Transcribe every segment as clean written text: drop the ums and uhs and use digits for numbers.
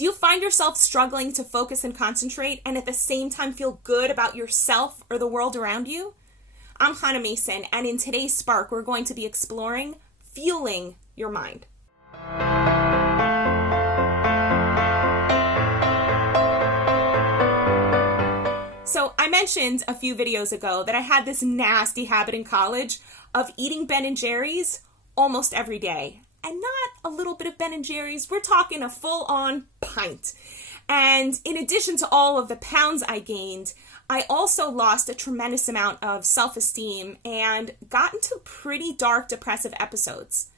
Do you find yourself struggling to focus and concentrate and at the same time feel good about yourself or the world around you? I'm Hannah Mason, and in today's Spark, we're going to be exploring fueling your mind. So I mentioned a few videos ago that I had this nasty habit in college of eating Ben & Jerry's almost every day. And not a little bit of Ben & Jerry's, we're talking a full-on pint. And in addition to all of the pounds I gained, I also lost a tremendous amount of self-esteem and got into pretty dark depressive episodes.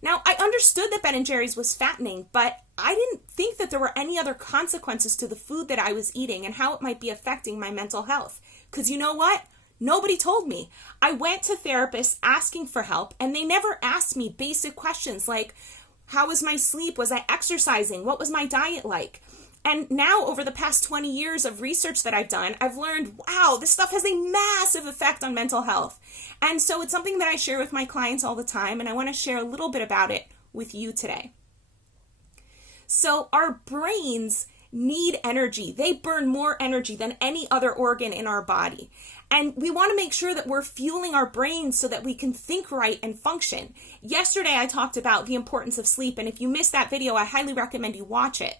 Now, I understood that Ben & Jerry's was fattening, but I didn't think that there were any other consequences to the food that I was eating and how it might be affecting my mental health. Because you know what? Nobody told me. I went to therapists asking for help, and they never asked me basic questions like, how was my sleep? Was I exercising? What was my diet like? And now, over the past 20 years of research that I've done, I've learned, wow, this stuff has a massive effect on mental health. And so it's something that I share with my clients all the time, and I want to share a little bit about it with you today. So our brains need energy. They burn more energy than any other organ in our body. And we want to make sure that we're fueling our brains so that we can think right and function. Yesterday, I talked about the importance of sleep, and if you missed that video, I highly recommend you watch it.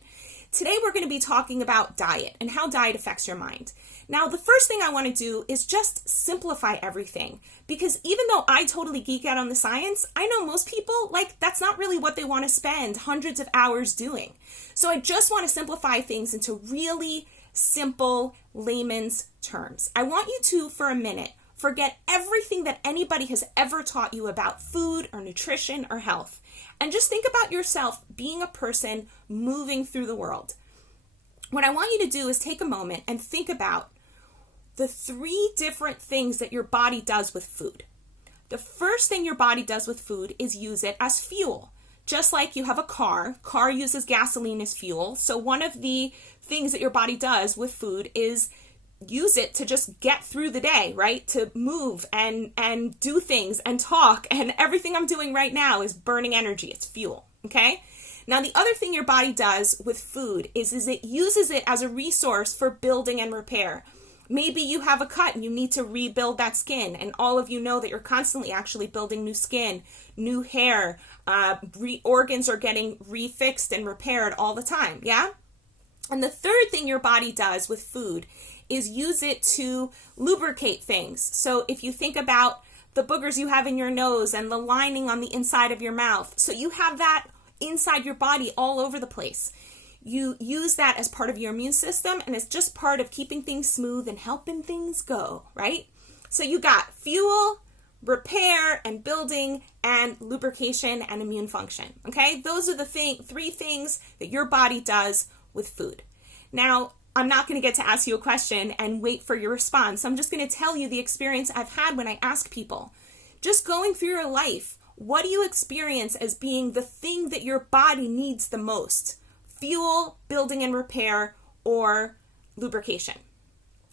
Today, we're going to be talking about diet and how diet affects your mind. Now, the first thing I want to do is just simplify everything, because even though I totally geek out on the science, I know most people, that's not really what they want to spend hundreds of hours doing. So I just want to simplify things into really simple layman's terms. I want you to, for a minute, forget everything that anybody has ever taught you about food or nutrition or health. And just think about yourself being a person moving through the world. What I want you to do is take a moment and think about the 3 different things that your body does with food. The first thing your body does with food is use it as fuel. Just like you have a car uses gasoline as fuel. So one of the things that your body does with food is use it to just get through the day, right? To move and do things and talk, and everything I'm doing right now is burning energy. It's fuel, okay? Now, the other thing your body does with food is it uses it as a resource for building and repair. Maybe you have a cut and you need to rebuild that skin, and all of you know that you're constantly actually building new skin, new hair, organs are getting refixed and repaired all the time, yeah? And the third thing your body does with food is use it to lubricate things. So if you think about the boogers you have in your nose and the lining on the inside of your mouth, so you have that inside your body all over the place. You use that as part of your immune system, and it's just part of keeping things smooth and helping things go, right? So you got fuel, repair and building, and lubrication and immune function, okay? Those are the 3 things that your body does with food. Now, I'm not going to get to ask you a question and wait for your response. I'm just going to tell you the experience I've had when I ask people. Just going through your life, what do you experience as being the thing that your body needs the most? Fuel, building and repair, or lubrication?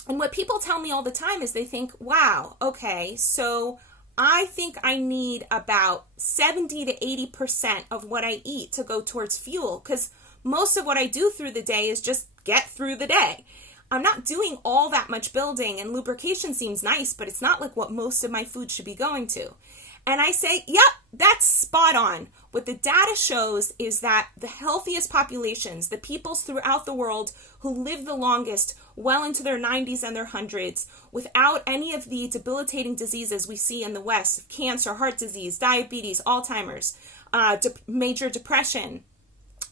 And what people tell me all the time is they think, wow, okay, so I think I need about 70 to 80% of what I eat to go towards fuel, because most of what I do through the day is just get through the day. I'm not doing all that much building, and lubrication seems nice, but it's not like what most of my food should be going to. And I say, yep, that's spot on. What the data shows is that the healthiest populations, the peoples throughout the world who live the longest, well into their 90s and their hundreds, without any of the debilitating diseases we see in the West, cancer, heart disease, diabetes, Alzheimer's, major depression,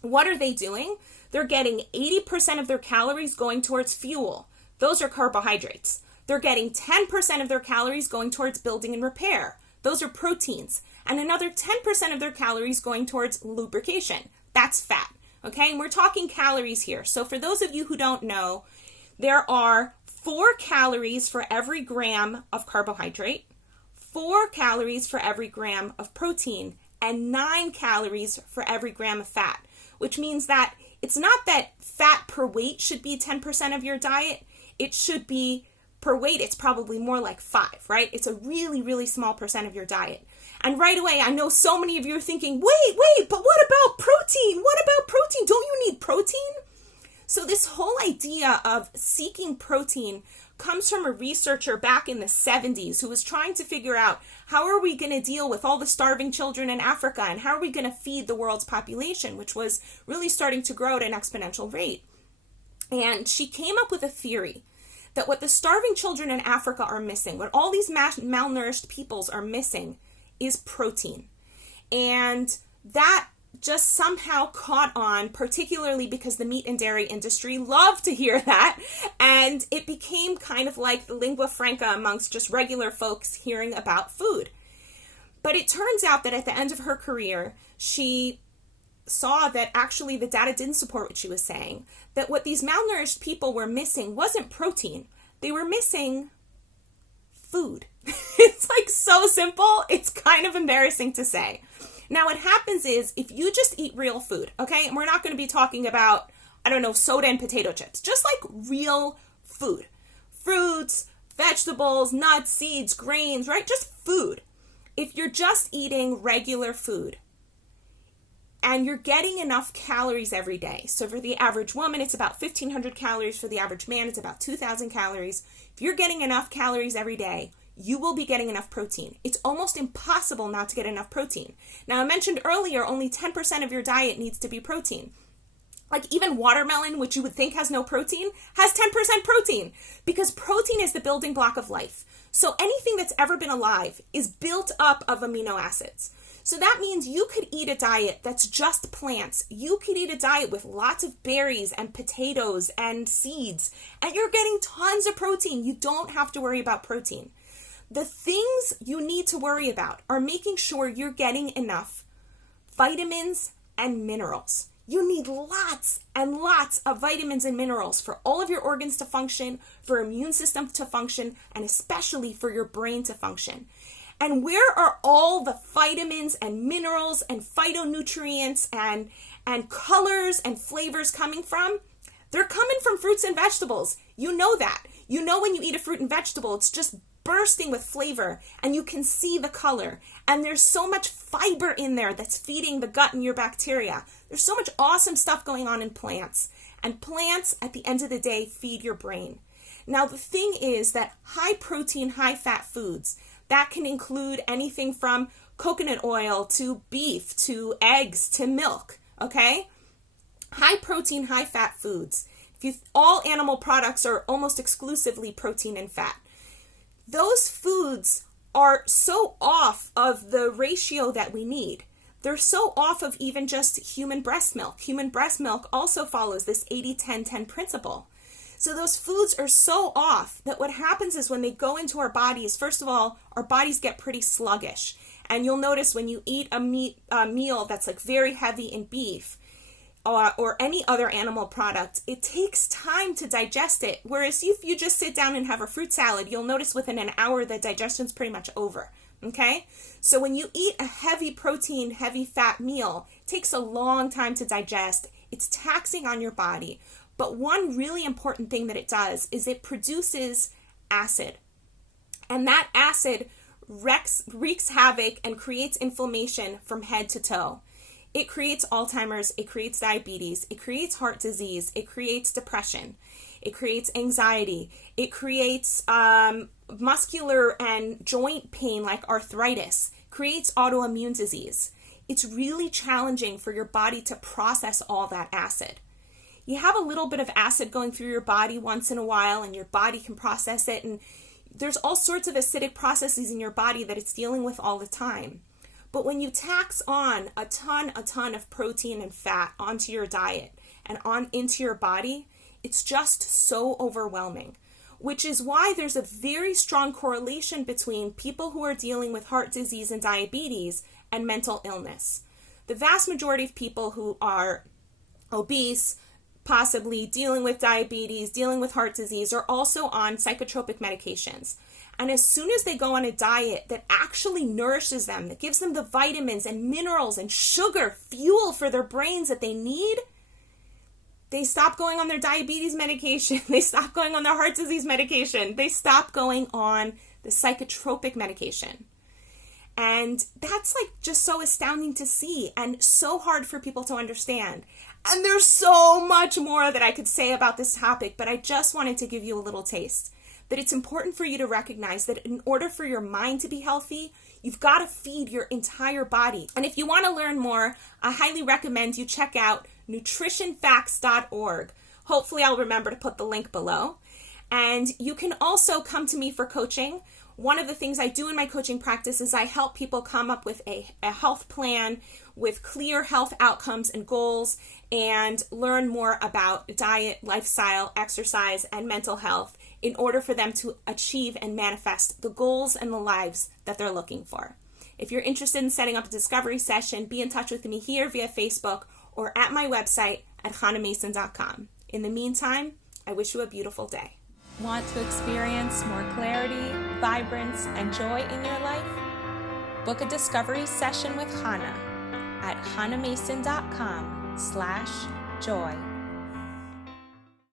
what are they doing? They're getting 80% of their calories going towards fuel. Those are carbohydrates. They're getting 10% of their calories going towards building and repair. Those are proteins. And another 10% of their calories going towards lubrication. That's fat. Okay, and we're talking calories here. So for those of you who don't know, there are 4 calories for every gram of carbohydrate, 4 calories for every gram of protein, and 9 calories for every gram of fat, which means that it's not that fat per weight should be 10% of your diet. It should be per weight, it's probably more like 5, right? It's a really, really small percent of your diet. And right away, I know so many of you are thinking, wait, but what about protein? What about protein? Don't you need protein? So this whole idea of seeking protein comes from a researcher back in the 70s who was trying to figure out how are we going to deal with all the starving children in Africa, and how are we going to feed the world's population, which was really starting to grow at an exponential rate. And she came up with a theory that what the starving children in Africa are missing, what all these malnourished peoples are missing, is protein. And that just somehow caught on, particularly because the meat and dairy industry loved to hear that, and it became kind of like the lingua franca amongst just regular folks hearing about food. But it turns out that at the end of her career, she saw that actually the data didn't support what she was saying, that what these malnourished people were missing wasn't protein. They were missing food. It's like so simple, it's kind of embarrassing to say. Now what happens is, if you just eat real food, okay, and we're not going to be talking about, I don't know, soda and potato chips, just like real food, fruits, vegetables, nuts, seeds, grains, right? Just food. If you're just eating regular food and you're getting enough calories every day, so for the average woman, it's about 1,500 calories. For the average man, it's about 2,000 calories. If you're getting enough calories every day, you will be getting enough protein. It's almost impossible not to get enough protein. Now, I mentioned earlier, only 10% of your diet needs to be protein. Like even watermelon, which you would think has no protein, has 10% protein, because protein is the building block of life. So anything that's ever been alive is built up of amino acids. So that means you could eat a diet that's just plants. You could eat a diet with lots of berries and potatoes and seeds, and you're getting tons of protein. You don't have to worry about protein. The things you need to worry about are making sure you're getting enough vitamins and minerals. You need lots and lots of vitamins and minerals for all of your organs to function, for your immune system to function, and especially for your brain to function. And where are all the vitamins and minerals and phytonutrients and colors and flavors coming from? They're coming from fruits and vegetables. You know that. You know when you eat a fruit and vegetable, it's just bursting with flavor, and you can see the color, and there's so much fiber in there that's feeding the gut and your bacteria. There's so much awesome stuff going on in plants, and plants at the end of the day feed your brain. Now the thing is that high protein, high fat foods, that can include anything from coconut oil to beef to eggs to milk, okay? High protein, high fat foods. All animal products are almost exclusively protein and fat. Those foods are so off of the ratio that we need. They're so off of even just human breast milk. Human breast milk also follows this 80-10-10 principle. So those foods are so off that what happens is when they go into our bodies, first of all, our bodies get pretty sluggish. And you'll notice when you eat a meal that's like very heavy in beef, or any other animal product, it takes time to digest it. Whereas if you just sit down and have a fruit salad, you'll notice within an hour the digestion's pretty much over, okay? So when you eat a heavy protein, heavy fat meal, it takes a long time to digest. It's taxing on your body. But one really important thing that it does is it produces acid. And that acid wreaks havoc and creates inflammation from head to toe. It creates Alzheimer's, it creates diabetes, it creates heart disease, it creates depression, it creates anxiety, it creates muscular and joint pain like arthritis, creates autoimmune disease. It's really challenging for your body to process all that acid. You have a little bit of acid going through your body once in a while, and your body can process it, and there's all sorts of acidic processes in your body that it's dealing with all the time. But when you tax on a ton of protein and fat onto your diet and into your body, it's just so overwhelming, which is why there's a very strong correlation between people who are dealing with heart disease and diabetes and mental illness. The vast majority of people who are obese, possibly dealing with diabetes, dealing with heart disease, are also on psychotropic medications. And as soon as they go on a diet that actually nourishes them, that gives them the vitamins and minerals and sugar, fuel for their brains that they need, they stop going on their diabetes medication. They stop going on their heart disease medication. They stop going on the psychotropic medication. And that's like just so astounding to see and so hard for people to understand. And there's so much more that I could say about this topic, but I just wanted to give you a little taste. That it's important for you to recognize that in order for your mind to be healthy, you've got to feed your entire body. And if you want to learn more, I highly recommend you check out nutritionfacts.org. Hopefully I'll remember to put the link below. And you can also come to me for coaching. One of the things I do in my coaching practice is I help people come up with a health plan with clear health outcomes and goals, and learn more about diet, lifestyle, exercise, and mental health in order for them to achieve and manifest the goals and the lives that they're looking for. If you're interested in setting up a discovery session, be in touch with me here via Facebook or at my website at hanamason.com. In the meantime, I wish you a beautiful day. Want to experience more clarity, vibrance, and joy in your life? Book a discovery session with Hana at hanamason.com/joy.